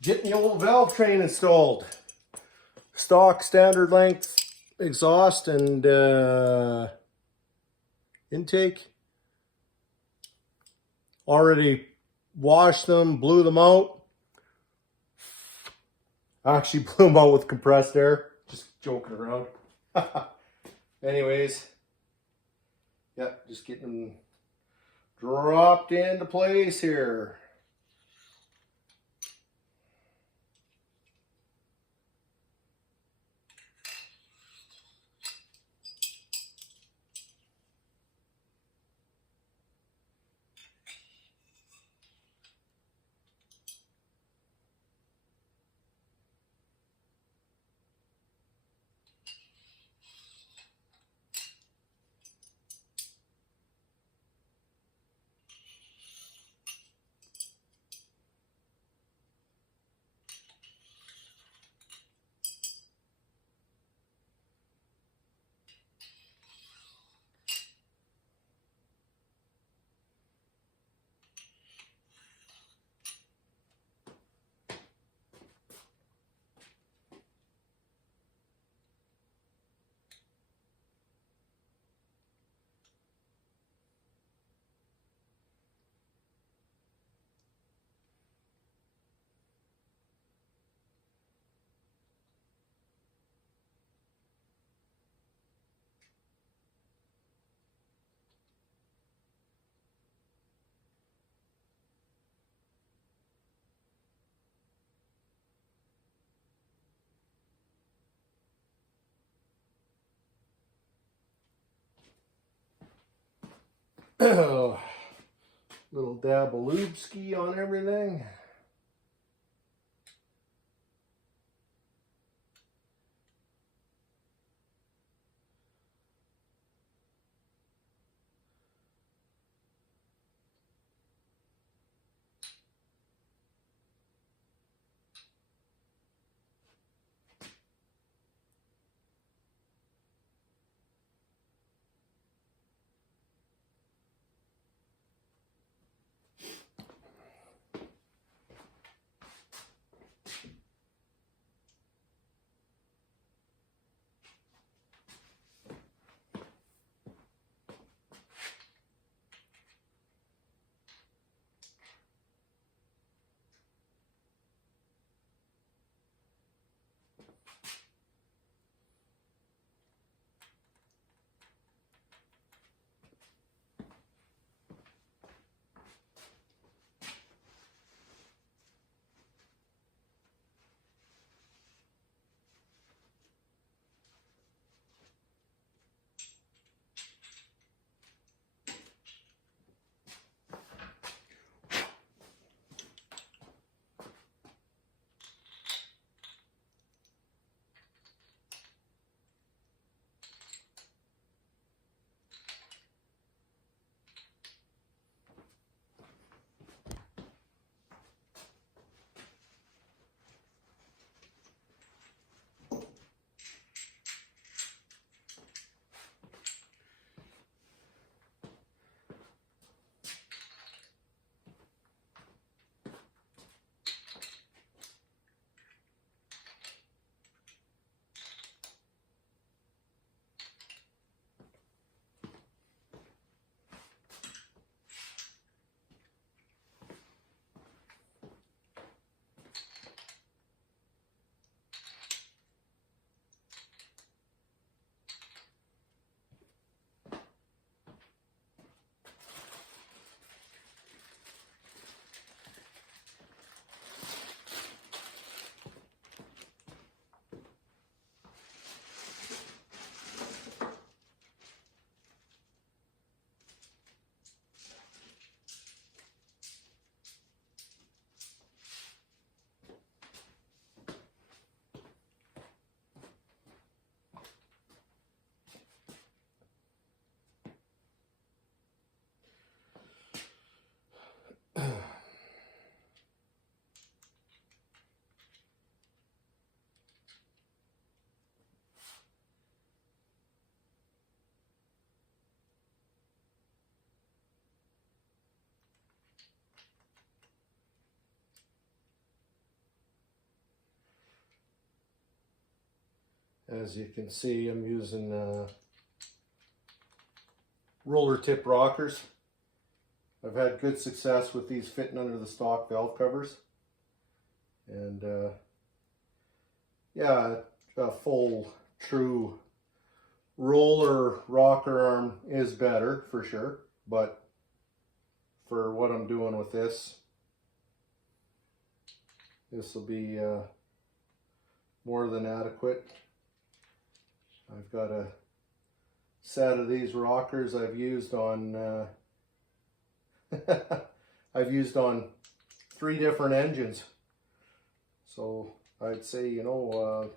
Getting the old valve train installed. Stock standard length exhaust and intake. Already washed them, blew them out. Actually blew them out with compressed air. Just joking around. Anyways, yeah, just getting them dropped into place here. Little dab of lube ski on everything. As you can see, I'm using roller tip rockers. I've had good success with these fitting under the stock valve covers. And yeah, a full true roller rocker arm is better for sure, but for what I'm doing with this will be more than adequate. I've got a set of these rockers I've used on I've used on 3 different engines. So I'd say, you know,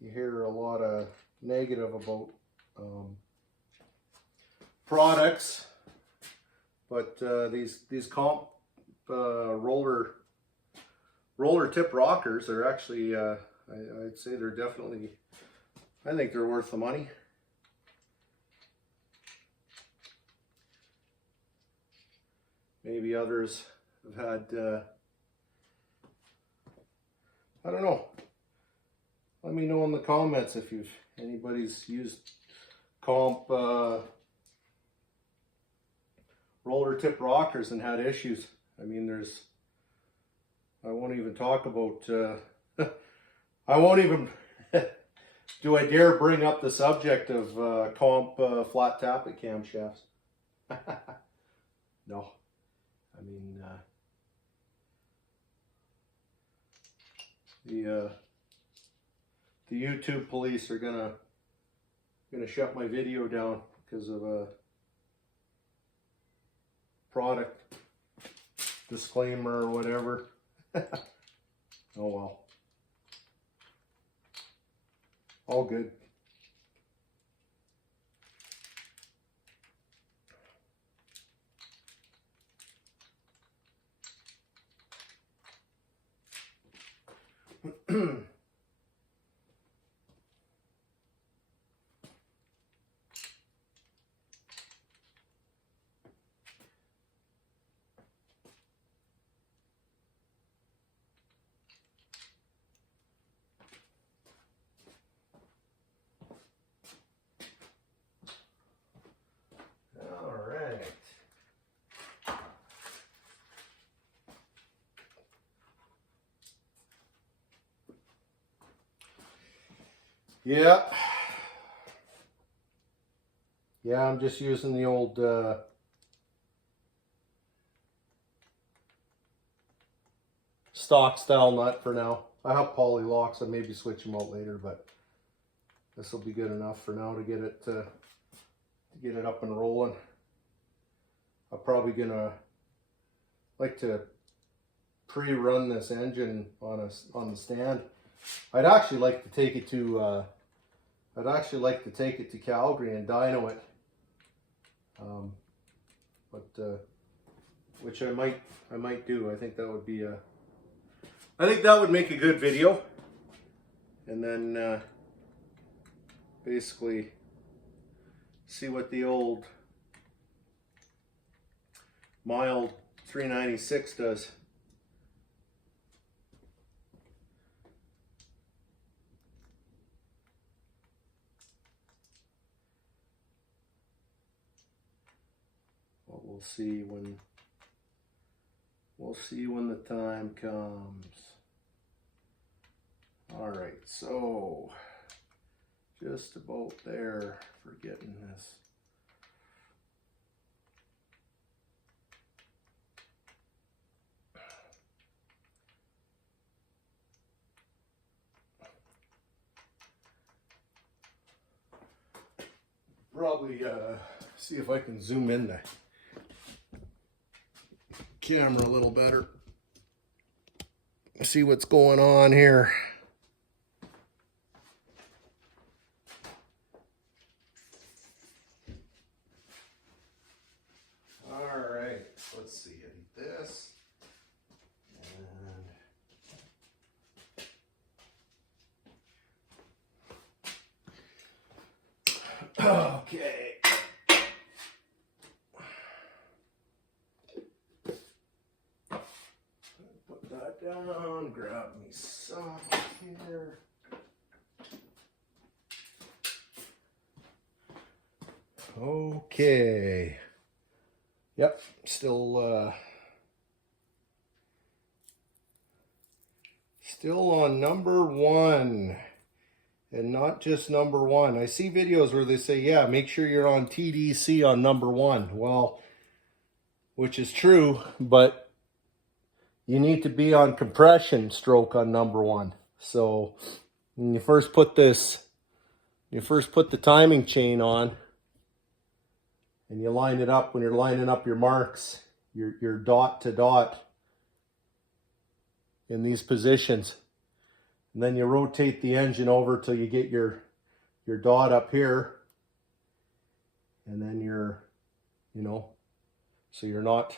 you hear a lot of negative about products, but these comp roller tip rockers are actually I'd say they're definitely, I think they're worth the money. Maybe others have had I don't know. Let me know in the comments if anybody's used comp roller tip rockers and had issues. I mean, I won't even talk about I won't even do I dare bring up the subject of comp flat tappet camshafts. No, I mean the YouTube police are gonna shut my video down because of a product disclaimer or whatever. Oh well. All good. Yeah. Yeah, I'm just using the old stock style nut for now. I have poly locks. I maybe switch them out later, but this will be good enough for now to get it up and rolling. I'm probably gonna like to pre-run this engine on the stand. I'd actually like to take it to Calgary and dyno it, which I might do. I think that would be I think that would make a good video, and then basically see what the old mild 396 does. Well, we'll see when the time comes. All right, so just about there for getting this. Probably see if I can zoom in the camera a little better. See what's going on here. All right, let's see. I need this. And okay. Put that down, grab me sock here. Okay. Yep, still on number 1. And not just number 1. I see videos where they say, yeah, make sure you're on TDC on number 1. Well, which is true, but you need to be on compression stroke on number 1. So when you first put the timing chain on, and you line it up, when you're lining up your marks, your dot to dot in these positions. And then you rotate the engine over till you get your dot up here. And then so you're not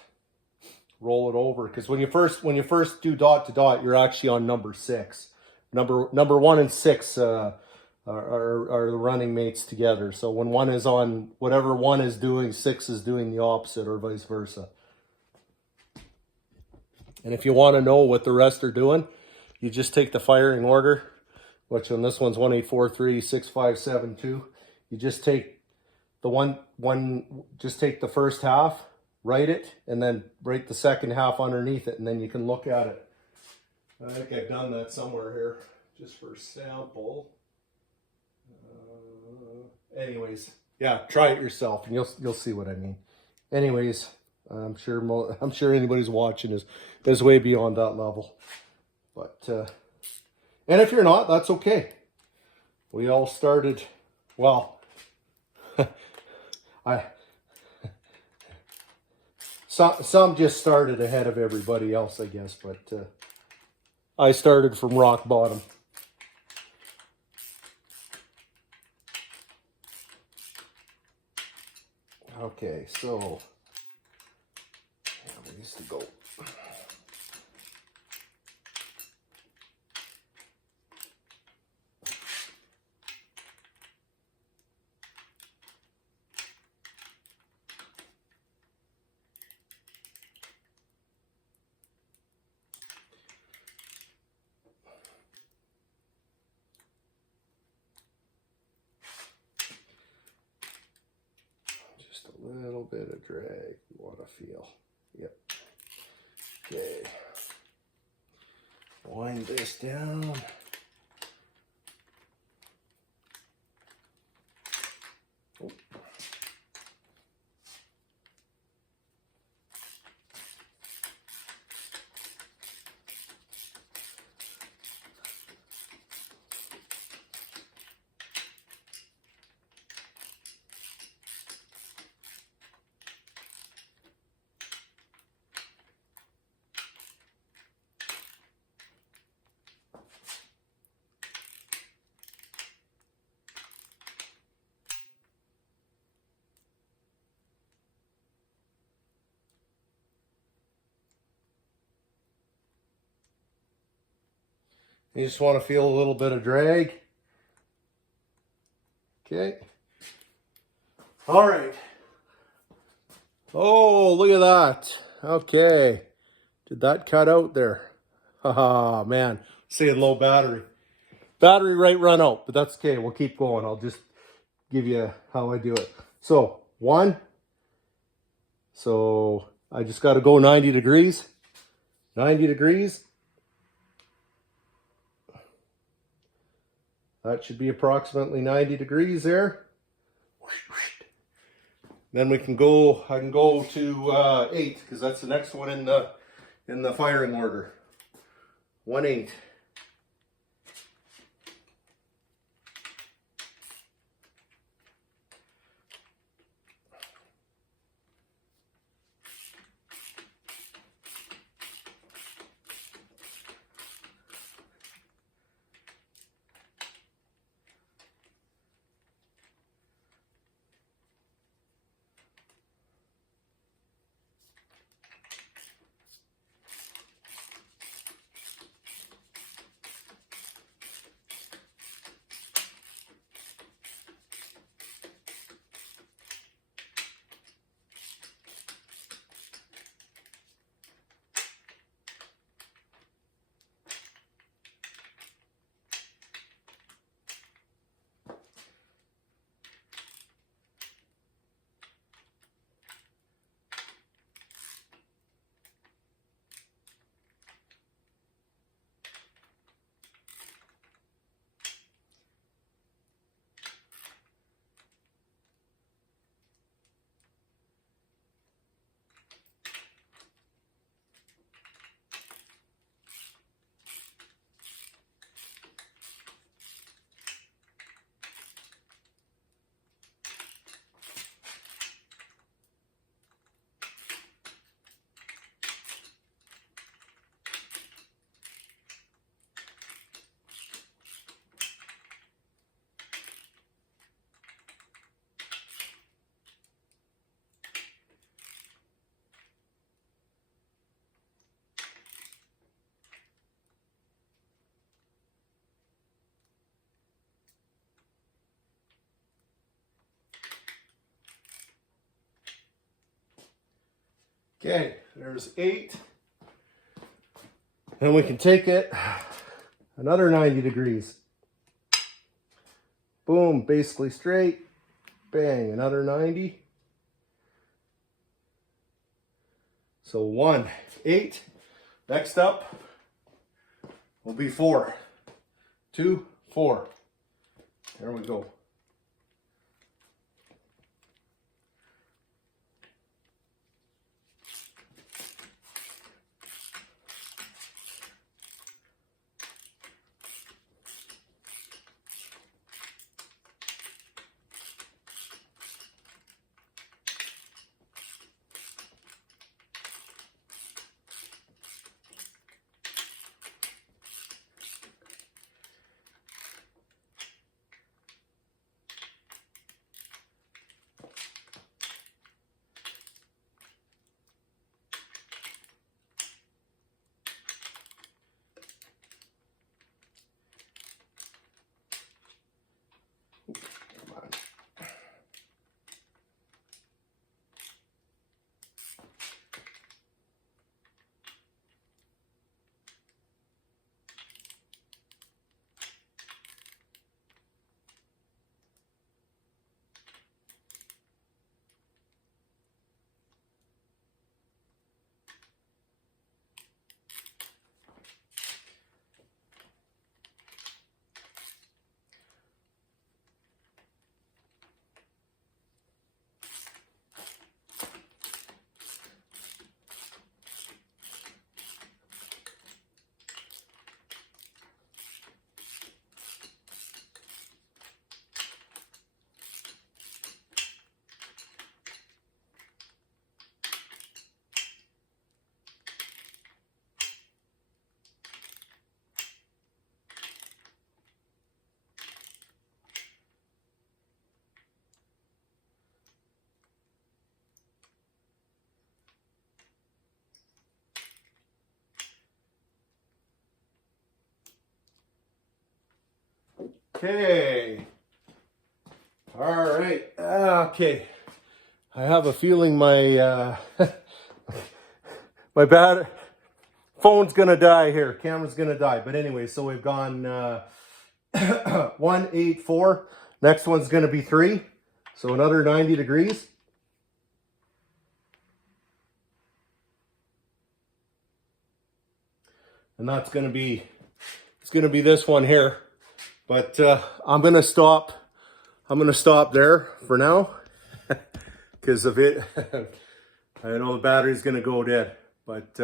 roll it over. Because when you first do dot to dot, you're actually on number 6. Number 1 and 6 are the running mates together. So when 1 is on whatever 1 is doing, 6 is doing the opposite, or vice versa. And if you want to know what the rest are doing, you just take the firing order, which on this one's 18436572. You just take just take the first half, write it, and then write the second half underneath it, and then you can look at it. I think I've done that somewhere here, just for sample. Anyways, yeah, try it yourself, and you'll see what I mean. Anyways, I'm sure anybody's watching is way beyond that level. But and if you're not, that's okay. We all started, well, some just started ahead of everybody else, I guess, but I started from rock bottom. Okay, so we used to go. Just a little bit of drag you want to feel. Yep. Okay. Wind this down. Oh. You just want to feel a little bit of drag. Okay. All right. Oh, look at that. Okay. Did that cut out there? Haha, man. Saying low battery. Battery rate run out, but that's okay. We'll keep going. I'll just give you how I do it. So, 1. So, I just got to go 90 degrees. 90 degrees. That should be approximately 90 degrees there. Then we can go, I can go to 8, because that's the next one in the firing order. 1/8. Okay, there's 8. And we can take it another 90 degrees. Boom, basically straight. Bang, another 90. So 1, 8. Next up will be 4. 2, 4. There we go. Okay. All right. Okay. I have a feeling my my phone's gonna die here. Camera's gonna die. But anyway, so we've gone 1, 8, 4. Next one's gonna be 3. So another 90 degrees. And that's gonna be this one here. But I'm gonna stop there for now because of it. I know the battery's gonna go dead. But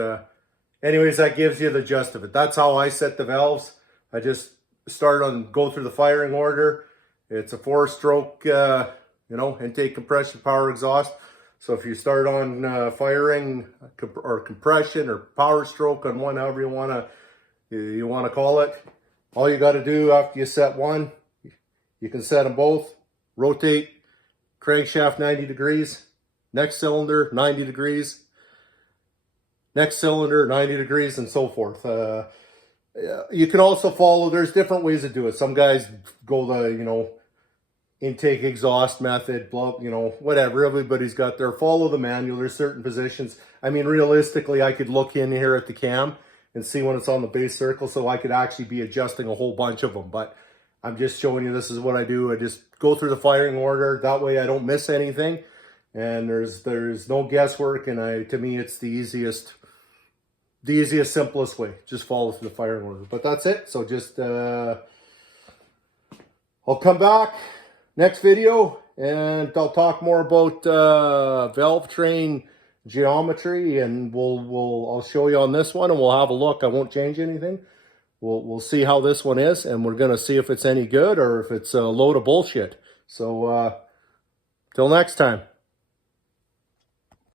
anyways, that gives you the gist of it. That's how I set the valves. I just go through the firing order. It's a 4-stroke, intake, compression, power, exhaust. So if you start on firing or compression or power stroke on one, however you wanna call it, all you got to do after you set one, you can set them both. Rotate crankshaft 90 degrees. Next cylinder 90 degrees. Next cylinder 90 degrees, and so forth. You can also follow. There's different ways to do it. Some guys go the intake exhaust method. Whatever. Everybody's got their follow the manual. There's certain positions. I mean, realistically, I could look in here at the cam and see when it's on the base circle, so I could actually be adjusting a whole bunch of them. But I'm just showing you this is what I do. I just go through the firing order. That way I don't miss anything. And there's no guesswork. And to me, it's the easiest, simplest way. Just follow through the firing order. But that's it. So just, I'll come back next video and I'll talk more about valve train geometry, and I'll show you on this one, and we'll have a look. I won't change anything. We'll see how this one is, and we're gonna see if it's any good or if it's a load of bullshit. So till next time.